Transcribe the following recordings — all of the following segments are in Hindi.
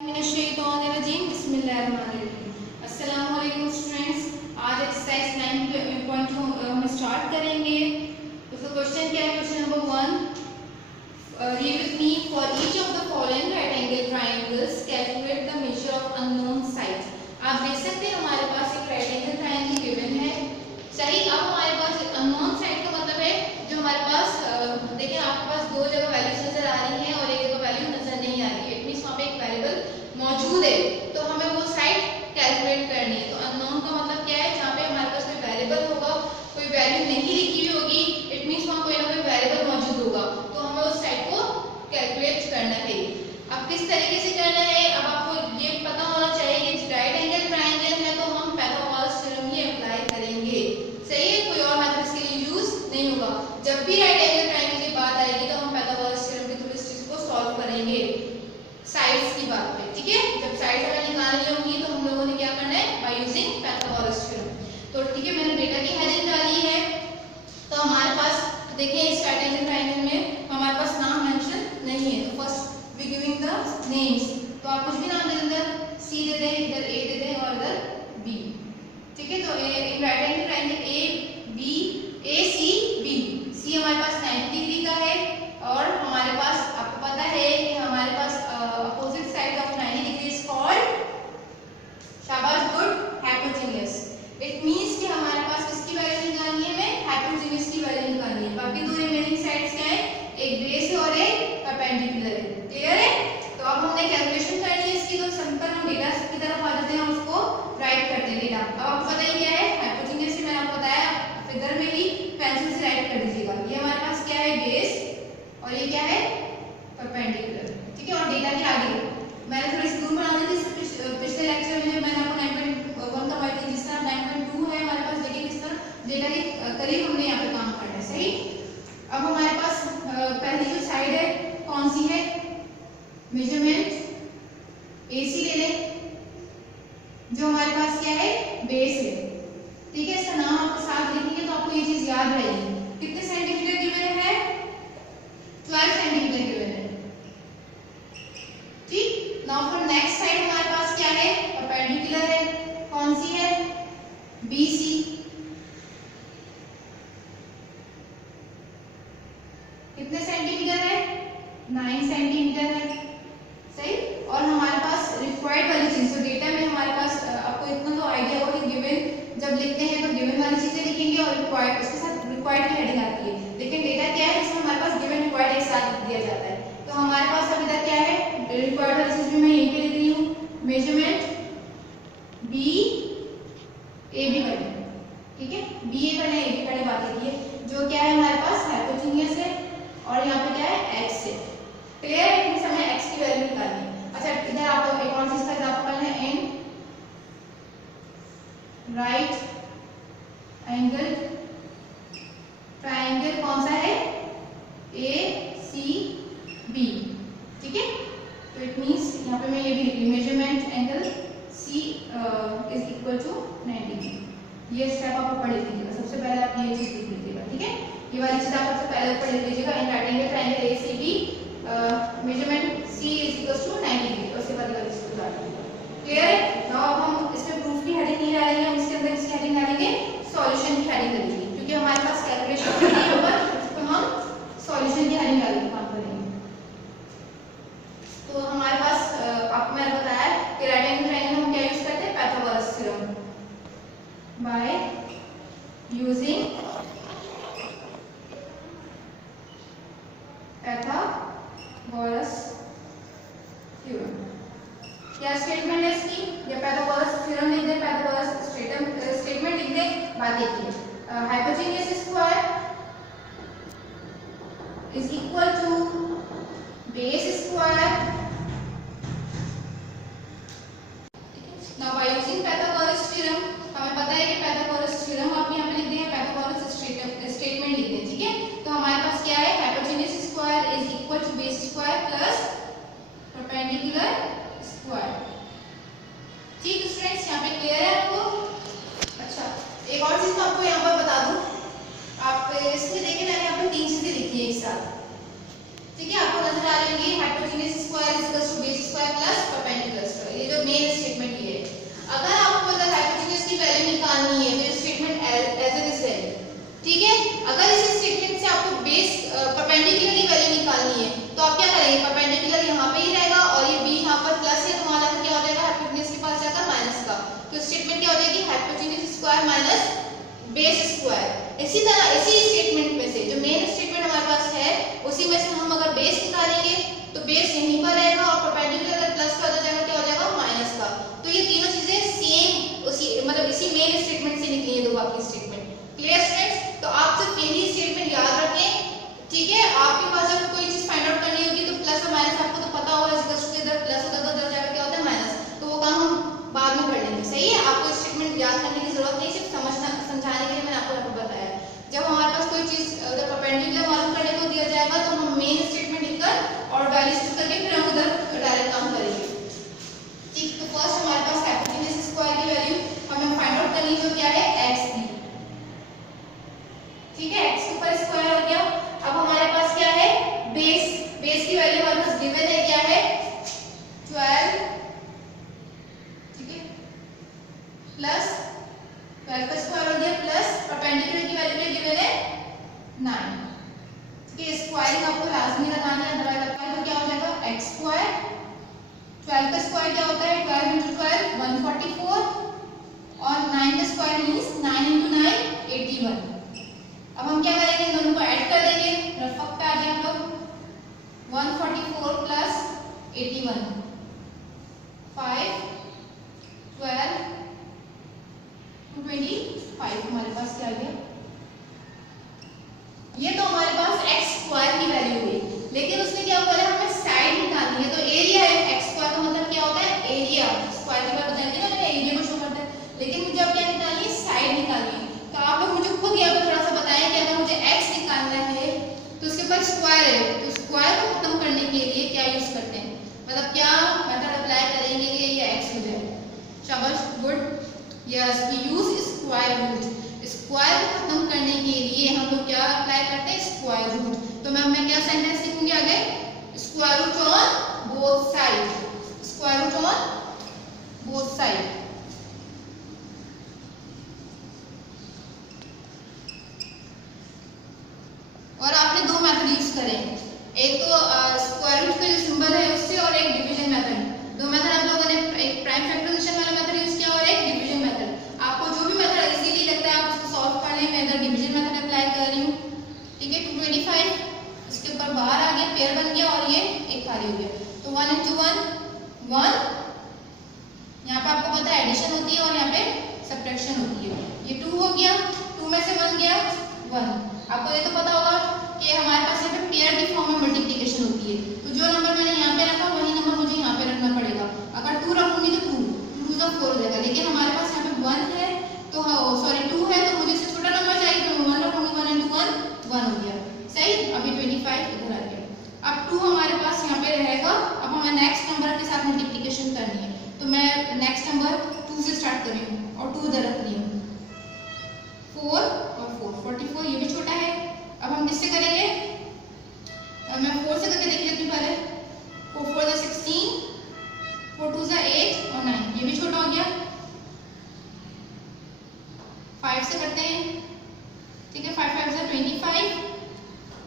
अस्सलामुअलैकुम स्टूडेंट्स, आज एक्सरसाइज 9.2 हम स्टार्ट करेंगे। उसका क्वेश्चन क्या है? Question number 1, read with me, for each of the following right angle triangles calculate the measure of unknown side. आप देख सकते हैं हमारे पास एक राइट एंगल ट्रायंगल गिवन है, सही। अब हमारे पास अननोन साइड का मतलब है जो हमारे पास देखिए आपके पास दो जगह वैल्यूज नजर आ रही हैं और एक जगह वैल्यू नजर नहीं आ रही है। इट मींस वहां पे एक वेरिएबल मौजूद है, तो हमें वो साइड कैलकुलेट करनी है। तो अननोन का मतलब क्या है? जहाँ पे हमारे पास कोई वेरिएबल होगा, कोई वैल्यू नहीं लिखी हुई होगी, इट मींस वहाँ कोई ना कोई वेरिएबल मौजूद होगा, तो हमें उस साइड को कैलकुलेट करना है। अब किस तरीके से करना है? अब आपको ये पता होना चाहिए कि राइट एंगल ट्रायंगल है तो हम पाइथागोरस थ्योरम ही अप्लाई करेंगे, सही है। कोई और मेथड इसके लिए यूज नहीं होगा। जब भी राइट एंगल ट्रायंगल की बात आएगी तो हम पाइथागोरस थ्योरम के थ्रू इस चीज को सॉल्व करेंगे साइड्स की बात पे, ठीक है। जब साइड्स हमें निकालनी होंगी तो हम लोगों ने क्या करना है? Bye using Pythagoras theorem. तो ठीक है, मैंने डेटा की हेडिंग डाली है। तो हमारे पास देखिए इस राइट एंगल ट्रायंगल में हमारे पास नाम मेंशन नहीं है, तो first we giving the names. तो आप कुछ भी नाम दे दें, सी दे दें, इधर ए दे दें और इधर बी, ठीक है। तो एक right angle triangle A C B, C हमारे पास 90 डिग्री का है और हमारे पास आपको पता है कि हमारे पास opposite side of 90 degree is called, शाबाश, गुड, हाइपोटेन्यूज। इट मींस कि हमारे पास किसकी वैल्यू निकालनी है? हमें हाइपोटेन्यूज की वैल्यू निकालनी है। बाकी दो रिमेनिंग साइड्स क्या है? एक बेस है और एक परपेंडिकुलर है, क्लियर है। तो अब हमने कैलकुलेशन करनी है इसकी, तो सिंपल हम डेटा की तरफ आ जाते हैं और उसको राइट करते हैं डेटा। अब आपको पता ही क्या है हाइपोटेन्यूज, से मैंने आपको बताया, फिगर में ही पेंसिल से राइट कर दीजिएगा। ये हमारे पास क्या है? बेस, और ये क्या है? परपेंडिकुलर, ठीक है। और डेटा के आगे मैंने थोड़ी सी दूर बना दी थी पिछले लेक्चर में, जब मैंने आपको 9.1 करवाई थी। जिस तरह 9.2 है हमारे पास, देखिए किस तरह डेटा के करीब हमने यहाँ पे काम करना है, सही। अब हमारे पास पहली जो साइड है कौन सी है? मेजरमेंट AC ले लें, जो हमारे पास क्या है? बेस है, ठीक है। इसका नाम आपके साथ लिखेंगे तो आपको ये चीज याद रहेगी। कितने सेंटीमीटर गिवन है? 12 सेंटीमीटर गिवन है, ठीक। नाउ फॉर नेक्स्ट साइड हमारे पास क्या है? परपेंडिकुलर है, कौन सी है? BC, कितने सेंटीमीटर है? 9 सेंटीमीटर है, सही। और हमारे पास रिक्वायर्ड वाली चीज, तो डेटा में हमारे पास आपको इतना तो आइडिया होगा कि गिवन जब लिखते हैं तो गिवन वाली चीजें लिखेंगे और रिक्वायर्ड, उसके साथ रिक्वायर्ड की हेडिंग आती है। लेकिन डेटा क्या है? जिसमें हमारे पास गिवन रिक्वायर्ड एक साथ दिया जाता है। तो हमारे पास अभी तक क्या है? रिक्वायर्ड वाली चीज भी मैं यहीं पे लिख रही हूँ, मेजरमेंट BAB बने, ठीक है। BA बने, AB बने, बाकी की है जो क्या है हमारे पास? हाइपोटेन्यूज है और यहाँ पे क्या है? X है, क्लियर है। इस समय X की वैल्यू निकालनी है। अच्छा, इधर आपको एक और चीज का एग्जांपल है, एन राइट एंगल ट्रायंगल कौन सा है? ACB, ठीक है। तो इट मींस यहाँ पे मैं ये भी लिख रही हूँ, measurement angle C is equal to 90। ये स्टेप आप पढ़ लीजिएगा, सबसे पहले आप ये चीज लिख लीजिएगा, ठीक है। ये वाली चीज आप सबसे पहले पढ़ लीजिएगा, in right angle triangle ACB measurement C is equal to 90 degree, उसके बाद वाली चीज को डाल दीजिएगा, क्लियर है। नाउ अब हम इसमें प्रूफ की हेडिंग नहीं डालेंगे, हम इसके अंदर इसकी हेडिंग डालेंगे, सॉल्यूशन की हेडिंग डालेंगे, क्योंकि हमारे पास कैलकुलेशन नहीं होगा तो हम सॉल्यूशन की हेडिंग डाल के काम करेंगे। तो हमारे पास आपको मैंने बताया कि राइट एंगल ट्रायंगल हम क्या यूज करते हैं? Pythagoras theorem, bye using Pythagoras theorem. क्या स्टेटमेंट है इसकी? या पाइथागोरस थ्योरम लिख दें, पाइथागोरस स्टेटमेंट लिख दें। बात देखिए, hypotenuse square is equal to base square. Now by using Pythagoras theorem, हमें पता है कि पाइथागोरस थ्योरम आप यहाँ पे लिख दें, पाइथागोरस स्टेटमेंट लिख दें, ठीक है। तो हमारे पास क्या है? Hypotenuse square is equal to base square plus perpendicular square, ठीक स्टूडेंट्स, यहाँ पे क्लियर है आपको? अच्छा, एक और चीज मैं आपको यहाँ पर बता दूं, आप इसमें देखिए मैंने यहाँ पर 3 चीजें लिखी है एक साथ, ठीक है। आपको नजर आ रही होगी hypotenuse square is equal to base square plus perpendicular. निकालनी है तो स्टेटमेंट एज इट इज है, ठीक है। अगर इस स्टेटमेंट से आपको बेस परपेंडिकुलर की वैल्यू निकालनी है तो आप क्या करेंगे, परपेंडिकुलर यहाँ पे ही रहेगा और ये बी यहाँ पर प्लस है, तो वहां जाकर क्या हो जाएगा, हाइपोटेन्यूज के पास जाकर माइनस का, तो स्टेटमेंट क्या हो जाएगी, hypotenuse square minus base square. इसी तरह इसी स्टेटमेंट में से जो मेन स्टेटमेंट हमारे पास है उसी में से हम अगर बेस निकालेंगे तो बेस यहीं पर रहेगा और परपेंडिकुलर अगर प्लस का हो जाएगा, क्या हो जाएगा, माइनस का। तो ये तीनों चीजें सेम उसी मतलब इसी मेन स्टेटमेंट से निकली है, दो बाकी स्टेटमेंट। Clear students? तो आप सिर्फ यही स्टेटमेंट याद रखें, ठीक है। आपके पास जब कोई चीज फाइंड आउट करनी होगी तो प्लस और माइनस आपको तो पता होगा, इधर प्लस होता है तो उधर जाकर क्या होता है, माइनस, तो वो काम हम बाद में कर लेंगे, सही है। आपको स्टेटमेंट याद करने की जरूरत नहीं, सिर्फ समझाने के लिए मैंने आपको बताया। जब हमारे पास कोई चीज अगर परपेंडिकुलर मालूम करने को दिया जाएगा तो हम मेन स्टेटमेंट लिखकर और वैल्यूज करके फिर हम उधर डायरेक्ट काम करेंगे, ठीक। तो फर्स्ट हमारे पास हाइपोटेन्यूज स्क्वायर की वैल्यू हमें फाइंड आउट करनी है, जो क्या है, x थी, ठीक है। x के ऊपर स्क्वायर हो गया। अब हमारे पास क्या है, बेस की वैल्यू हमारे पास गिवन है, क्या है, 12, ठीक है, प्लस 12 का स्क्वायर हो गया प्लस परपेंडिकुलर की वैल्यू में गिवन है 9, ठीक है। स्क्वायरिंग आपको लाजमी लगाना है, अदरवाइज आपका तो क्या हो जाएगा, x स्क्वायर, 12 का स्क्वायर क्या होता है, 12 into 12 144 और 9 का स्क्वायर मींस 9 into 9 81। अब हम क्या करेंगे, इन दोनों को ऐड कर देंगे, रफक पे आ जाए हम लोग, 144 प्लस 81 5 12 225 हमारे पास क्या आ गया। ये तो हमारे पास x स्क्वायर की वैल्यू हुई, लेकिन उसने क्या बोला, हमें साइड निकालनी है। तो एरिया है, x स्क्वायर का मतलब क्या होता है, एरिया, स्क्वायर की बात बताएंगे ना, मैंने एरिया को शो करता है, लेकिन मुझे अब क्या निकालनी है, साइड निकालनी है। तो आप लोग मुझे खुद यहाँ पर थोड़ा सा बताएं कि अगर मुझे x निकालना है तो उसके ऊपर स्क्वायर है, तो स्क्वायर को खत्म करने के लिए क्या यूज करते हैं, मतलब क्या मेथड अप्लाई करेंगे कि ये x हो जाए। शाबाश, good, yes, we use square root. Square को खत्म करने के लिए हम लोग क्या अप्लाई करते हैं, स्क्वायर रूट। तो मैं क्या सेंटेंस लिखूंगी आगे, square root on both side, square root on both side. और आपने दो मेथड यूज करें, एक तो स्क्वायर रूट का जो सिंबल है उससे, और एक डिवीजन मेथड। दो मेथड आप लोगों ने, एक प्राइम फैक्टराइजेशन वाला मेथड यूज किया और एक डिवीजन मेथड। आपको जो भी मेथड इजीली लगता है आप उसको सॉल्व कर लें। मैं इधर डिवीजन मेथड अप्लाई कर रही हूँ, ठीक है। 225 इसके ऊपर बाहर आ गया, पेयर बन गया और ये एक खाली हो गया, तो 1 into 1 1। यहाँ पे आपको पता है एडिशन होती है और यहाँ पे सब्ट्रैक्शन होती है। ये 2 हो गया, 2 में से 1 गया 1। आपको ये तो पता होगा कि हमारे पास यहाँ पे पेयर की फॉर्म में मल्टीप्लिकेशन होती है, तो जो नंबर मैंने यहाँ पे रखा वही नंबर मुझे यहाँ पे रखना पड़ेगा। अगर 2 रखूंगी तो 2 2 4 हो जाएगा, लेकिन हमारे पास यहाँ पे 1 है तो सॉरी 2 है, तो मुझे इससे छोटा नंबर चाहिए, तो मैं 1 रखूंगी, 1 into 1 1 हो गया, सही। अभी 25 इधर आ गया। अब 2 हमारे पास यहाँ पे रहेगा। अब हमें नेक्स्ट नंबर के साथ मल्टीप्लिकेशन करनी है, तो मैं नेक्स्ट नंबर 2 से स्टार्ट कर रही हूँ और 2 इधर रख रही हूँ, 4 और 4 44, ये भी छोटा है। अब हम किससे करेंगे, मैं 4 से करके देख लेती हूँ पहले। 4 4 16, 4 2 8 और 9, ये भी छोटा हो गया। 5 से करते हैं, ठीक है, 5 5 25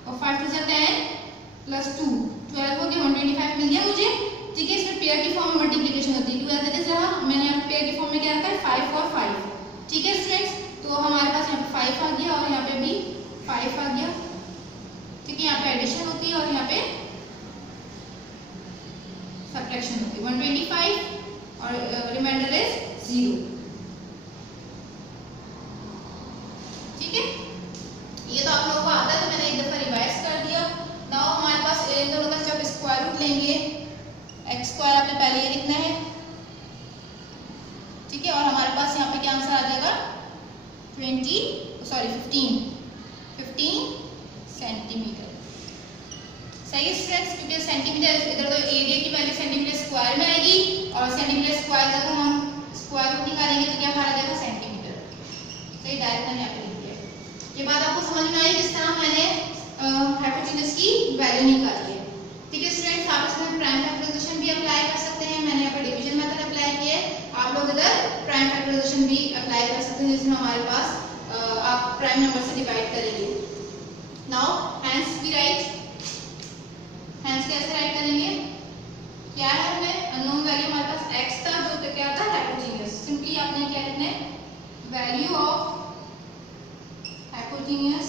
और 5 2 10 प्लस 2 12 हो गया, 125 मिल गया मुझे, ठीक है। इसमें पेयर की फॉर्म में मल्टीप्लिकेशन होती है, 2 ऐसे जैसे रहा, मैंने यहाँ पेयर की फॉर्म में क्या रखा है, 5 और 5, ठीक है स्टूडेंट्स। तो हमारे पास यहाँ पे 5 आ गया और यहाँ पे भी 5 आ गया, ठीक है। यहाँ पे एडिशन होती है और यहाँ पे सब्ट्रैक्शन होती है, 125 और रिमाइंडर इज 0, ठीक है। ये तो आप लोगों को आता है, तो मैंने एक दफा रिवाइज कर दिया। नाउ हमारे पास इन दोनों का जब स्क्वायर रूट लेंगे, x स्क्वायर आपने पहले ये लिखना है, ठीक है। और हमारे पास यहाँ पे क्या आंसर आ जाएगा, 15 सेंटीमीटर, सही है स्टूडेंट्स, क्योंकि सेंटीमीटर इधर तो एरिया की वैल्यू सेंटीमीटर स्क्वायर में आएगी और सेंटीमीटर स्क्वायर का तो हम स्क्वायर रूट निकालेंगे तो क्या हमारा जाएगा, सेंटीमीटर, सही। डायरेक्ट मैंने यहाँ पे लिख दिया। ये बात आपको समझ में आई, किस तरह मैंने हाइपोटेन्यूज की वैल्यू निकाली है, ठीक है स्टूडेंट्स। आप इसमें प्राइम फैक्टराइजेशन भी अप्लाई कर सकते हैं, मैंने यहाँ पर डिवीजन मेथड अप्लाई किया है, आप लोग इधर प्राइम फैक्टराइजेशन भी अप्लाई कर सकते हैं हाइपोटेन्यूज में हमारे पास आप प्राइम नंबर से डिवाइड करेंगे। Now hence we write, hence कैसे राइट करेंगे, क्या है हमें अननोन वैल्यू हमारे पास x था जो क्या था हाइपोटेन्यूज। सिंपली आपने क्या लिखना है, value of hypotenuse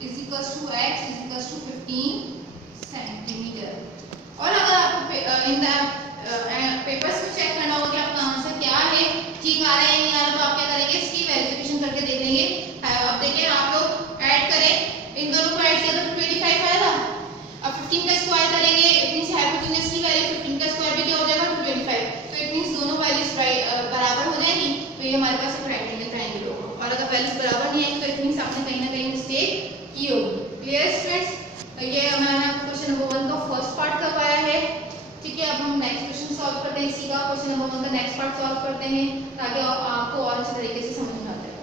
is equals to x is equals to 15 centimetre. और अगर आपको इन द पेपर्स में चेक करना होगा कि आपका आंसर क्या है, ठीक आ रहा है नहीं आ रहा, तो आप क्या करेंगे, इसकी वेरिफिकेशन करके देख लेंगे। अब देखिए आप लोग ऐड करें, इन दोनों को ऐड किया तो 25 आया था। अब 15 का स्क्वायर करेंगे, इट मींस हाइपोटेन्यूज की वैल्यू 15 का स्क्वायर भी क्या हो जाएगा 225, तो इट मींस दोनों वैल्यूज बराबर हो जाएगी, तो ये हमारे पास एक राइट एंगल ट्रायंगल होगा। और अगर वैल्यूज बराबर नहीं आएंगी तो इट मींस आपने कहीं ना कहीं मिस्टेक की होगी। क्लियर स्टूडेंट्स, तो ये हमारा क्वेश्चन नंबर 1 का फर्स्ट पार्ट करवाया है। ठीक है, अब हम नेक्स्ट क्वेश्चन सॉल्व करते हैं। इसी का क्वेश्चन नंबर 1 का नेक्स्ट पार्ट सॉल्व करते हैं ताकि आपको और अच्छे तरीके से समझ में आ जाए।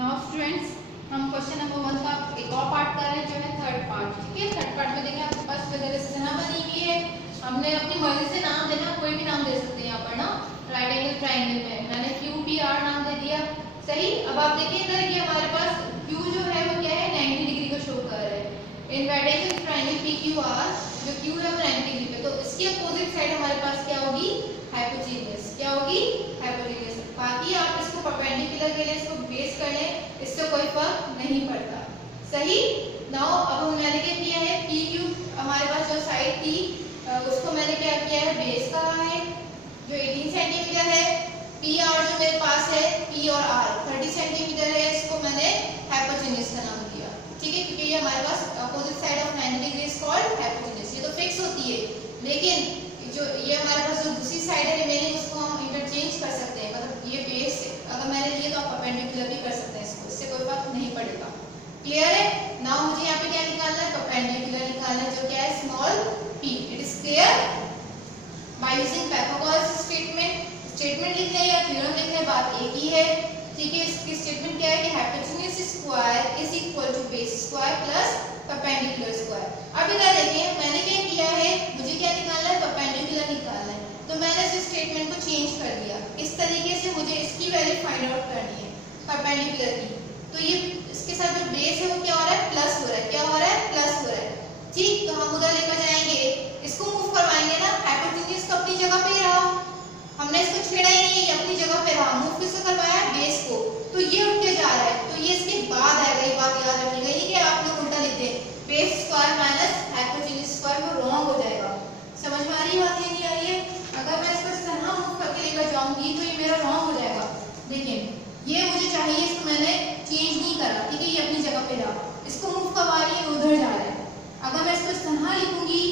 नाउ स्टूडेंट्स, हम क्वेश्चन नंबर 1 का एक और पार्ट कर रहे हैं जो है थर्ड पार्ट। ठीक है, थर्ड पार्ट में देखिए आपके पास वगैरह से ना बनी हुई है, हमने अपनी मर्जी से नाम देना, कोई भी नाम दे सकते हैं यहाँ पर ना। राइट एंगल ट्रायंगल में मैंने QPR नाम दे दिया, सही। अब आप देखिए इधर कि हमारे पास Q जो है वो क्या है 90 डिग्री को शो कर रहा है। इन राइट एंगल ट्रायंगल PQR जो Q है वो 90 डिग्री पे, तो इसकी अपोजिट साइड हमारे पास क्या होगी, हाइपोटेन्यूज। क्या होगी, हाइपोटेन्यूज। बाकी आप इसको परपेंडिकुलर के लिए इसको बेस कर लें, इससे कोई फर्क नहीं पड़ता, सही। नाउ अब मैंने क्या किया है, PQ हमारे पास जो साइड थी उसको मैंने क्या किया है, बेस कहा है जो 18 सेंटीमीटर है। PR जो मेरे पास है P और R 30 सेंटीमीटर है, इसको मैंने हाइपोटेन्यूज का नाम दिया। ठीक है, क्योंकि ये हमारे पास opposite side of 90 degree is called hypotenuse. ये तो फिक्स होती है, लेकिन जो ये हमारे पास जो दूसरी साइड है रिमेनिंग, उसको हम इंटरचेंज कर सकते हैं। मतलब ये बेस अगर मैंने लिए तो आप परपेंडिकुलर भी कर सकते हैं इसको, इससे कोई फर्क नहीं पड़ेगा। क्लियर है। नाउ मुझे यहाँ पे क्या निकालना है, परपेंडिकुलर निकालना है, जो क्या है small p। It is clear. Bye using Pythagoras statement लिखना है या थ्योरम लिखना है, बात एक ही है। ठीक है, इसकी स्टेटमेंट क्या है कि hypotenuse square is equal to base square plus perpendicular square. अब इधर देखिए मैंने क्या किया है, मुझे क्या निकालना है, परपेंडिकुलर निकालना है, तो मैंने इस स्टेटमेंट को चेंज कर दिया। इस तरीके से मुझे इसकी वैल्यू फाइंड आउट करनी है परपेंडिकुलर की। तो ये इसके साथ जो बेस है वो क्या हो रहा है, प्लस हो रहा है। क्या हो रहा है, प्लस हो रहा है। ठीक, तो हम उधर लेकर जाएंगे, इसको मूव करवाएंगे ना, हाइपोटेन्यूज तो अपनी जगह पे ही रहा, हमने इसको छेड़ा ही नहीं, ये अपनी जगह पे रहा। मूव किसको करवाया, बेस को, तो ये उठ के जा रहा है, तो ये इसके बाद आएगा। ये बात याद रखिएगा, ये कि आप लोग उल्टा लिख दें, base square minus hypotenuse square, वो रॉन्ग हो जाएगा। समझ में आ रही है बात, ये नहीं आ रही है। अगर मैं इसको इस तरह मूव करके लेकर जाऊंगी तो ये मेरा रॉन्ग हो जाएगा। देखिए ये मुझे चाहिए, इसको मैंने चेंज नहीं करा, ठीक है, ये अपनी जगह पे रहा। इसको मूव करवा रही है, उधर जा रहा है। अगर मैं इसको इस तरह लिखूंगी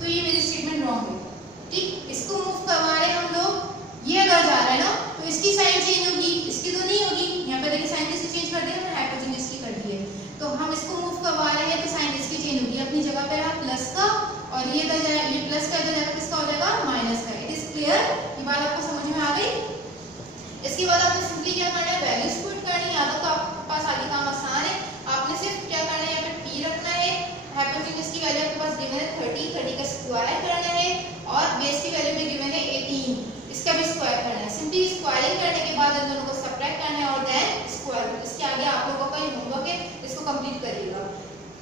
तो ये मेरी स्टेटमेंट रॉन्ग है। ठीक, इसको मूव करवा रहे हैं हम लोग, ये अगर जा रहा है ना तो इसकी साइन चेंज होगी, इसकी तो नहीं होगी। यहाँ पे देखिए साइन किसकी चेंज कर दी है, हाइपोटेन्यूज की कर दी है। तो हम इसको मूव करवा रहे हैं तो साइन इसकी चेंज होगी, अपनी जगह पे रहा प्लस का, और ये इधर जाए, ये प्लस का इधर जाएगा, किसका हो जाएगा, माइनस का। इट इज क्लियर, ये बात आपको समझ में आ गई। इसके बाद आपने सिंपली क्या करना है, वैल्यूज पुट करनी है। या तो आपके पास आगे काम आसान है, आपने सिर्फ क्या करना है, यहाँ पे p रखना है, हाइपोटेन्यूज की वैल्यू आपके पास गिवन है 30 का स्क्वायर करना है, और बेस की वैल्यू में गिवन है 18, इसका भी स्क्वायर करना है। सिंपली स्क्वायरिंग करने के बाद इन दोनों को सब्ट्रैक्ट करना है और देन स्क्वायर। इसके आगे आप लोगों का ये होमवर्क है, इसको कंप्लीट करिएगा।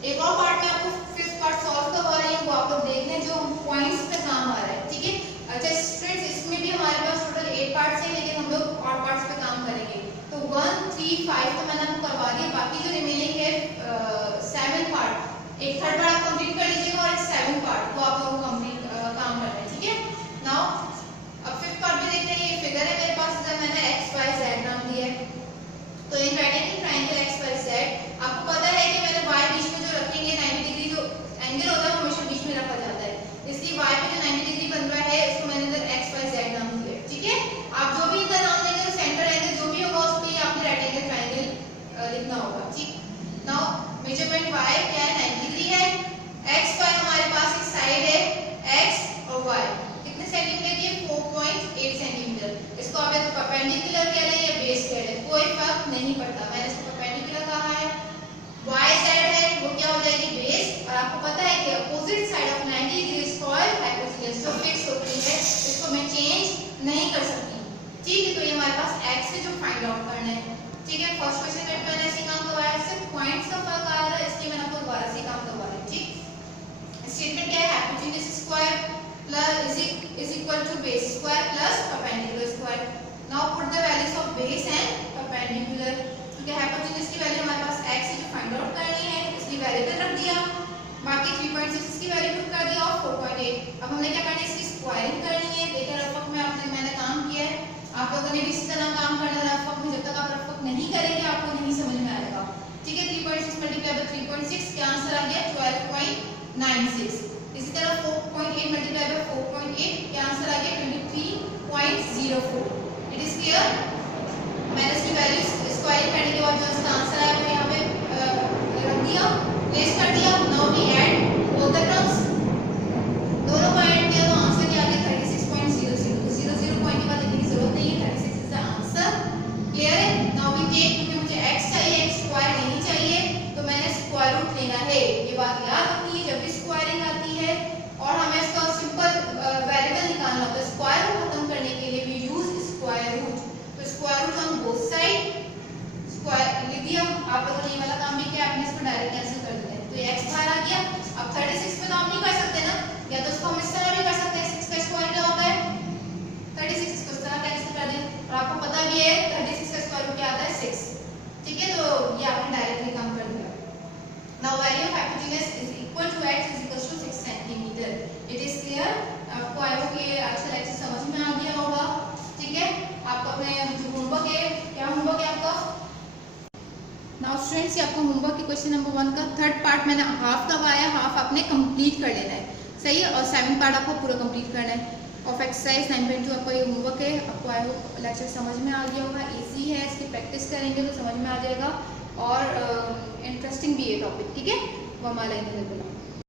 एक और पार्ट में आपको फिफ्थ पार्ट सॉल्व करवा रही हूँ, वो आप लोग देख लें, जो पॉइंट्स पे काम आ रहा है। ठीक है, अच्छा स्टूडेंट्स, इसमें भी हमारे पास टोटल 8 पार्ट्स हैं, लेकिन हम लोग और पार्ट्स पे काम करेंगे। तो 1, 3, 5 तो मैंने आपको करवा दिया, बाकी जो रिमेनिंग है 7 पार्ट, एक थर्ड पार्ट आप कंप्लीट कर लीजिएगा और एक 7 पार्ट वो आप लोगों को कंप्लीट काम करना है। ठीक है, नाउ अब फिफ्थ पार्ट में देखते हैं। ये फिगर है मेरे पास, इधर मैंने x y z नाम दिया है। तो इन right angle triangle x y z, आपको पता है कि मैंने y बीच में जो रखेंगे 90 डिग्री जो एंगल होता है हमेशा बीच में रखा जाता है, इसलिए y पे जो 90 डिग्री बन रहा है उसको मैंने इधर x y z नाम दिया है। ठीक है, आप जो भी इधर नाम देंगे तो सेंटर एंगल जो भी होगा उसके लिए आपने राइट एंगल ट्रायंगल लिखना होगा। ठीक, नाउ मेजरमेंट y क्या है, 90 डिग्री है। x y हमारे पास एक साइड है, x और y कितने सेंटीमीटर की है, 4.8 सेंटीमीटर। इसको आप परपेंडिकुलर कह रहे हैं या बेस कह रहे हैं, कोई फर्क नहीं पड़ता, मैंने इसको परपेंडिकुलर कहा है। y साइड है वो क्या हो जाएगी, बेस, और आपको पता है कि opposite side of 90 degree is called hypotenuse. जो फिक्स होती है इसको मैं चेंज नहीं कर सकती। ठीक है, तो ये हमारे पास x से जो फाइंड आउट करना है। ठीक है, फर्स्ट क्वेश्चन में मैंने ऐसे काम करवाया, सिर्फ पॉइंट्स का फर्क आ रहा है, इसलिए मैंने आपको दोबारा से काम करवाया। ठीक, स्टेटमेंट क्या है, hypotenuse square plus is equal to base square plus perpendicular square. Now put the values of base and perpendicular. क्योंकि हाइपोटेन्यूज की वैल्यू हमारे पास x से जो फाइंड आउट करनी है इसलिए वेरिएबल रख दिया, बाकी 3.6 इसकी वैल्यू पुट कर दिया और 4.8। अब हमने क्या करना है, इसकी स्क्वायरिंग करनी है। देखिए रफ वर्क में मैंने काम किया है, आप लोगों ने भी इसी तरह काम करना है रफ वर्क में। जब तक आप रफ वर्क नहीं करेंगे आपको नहीं समझ में आएगा। ठीक है, 3.6 मल्टीप्लाई बाय 3.6 क्या आंसर आ गया 12.96। इसी तरह 4.8 मल्टीप्लाई बाय 4.8 क्या आंसर आ गया 23.04। It is clear. मैंने इसकी वैल्यू स्क्वायरिंग करने के बाद जो इसका आंसर आया वो यहाँ पे रख दिया, प्लेस कर दिया। Now we add both the terms, दोनों को ऐड किया तो आंसर क्या आ गया 36.00। तो 00 पॉइंट के बाद लिखने की जरूरत नहीं है, 36 इज द आंसर। क्लियर है। नाउ वी टेक, क्योंकि मुझे x चाहिए, x स्क्वायर नहीं चाहिए, तो मैंने स्क्वायर रूट लेना है। ये बात याद रखनी है, जब भी स्क्वायरिंग आती है और हमें इसका सिंपल वेरिएबल निकालना होता है, स्क्वायर रूट खत्म करने के लिए वी यूज स्क्वायर रूट। तो square root on both side square लिख दिया। आप लोगों ने ये वाला काम भी किया, आपने इसको डायरेक्ट कैंसिल कर दिया, तो ये x बाहर आ गया। अब 36 में तो आप नहीं कर सकते ना, या तो इसको हम इस तरह भी कर सकते हैं, 6 का स्क्वायर क्या होता है 36, इसको इस तरह कैंसिल कर दें। और आपको पता भी है 36 का स्क्वायर रूट क्या आता है 6। ठीक है, तो ये आपने डायरेक्टली काम कर दिया। Now value of hypotenuse is equal to x is equal to 6 centimetre. It is clear. आपको आई होप ये अच्छा लेक्चर समझ में आ गया होगा। ठीक है, आपको अपने जो होमवर्क है, क्या होमवर्क है आपका। नाउ स्टूडेंट्स, ये आपको होमवर्क के क्वेश्चन नंबर 1 का थर्ड पार्ट मैंने हाफ करवाया, हाफ आपने कंप्लीट कर लेना है। सही है, और सेकंड पार्ट आपको पूरा कंप्लीट करना है। ऑफ एक्सरसाइज 9.2 आपका ये होमवर्क है। आपको आई होप लेक्चर समझ में आ गया होगा, इजी है, इसकी प्रैक्टिस करेंगे तो समझ में आ जाएगा और इंटरेस्टिंग भी है टॉपिक। ठीक है, वो हमारा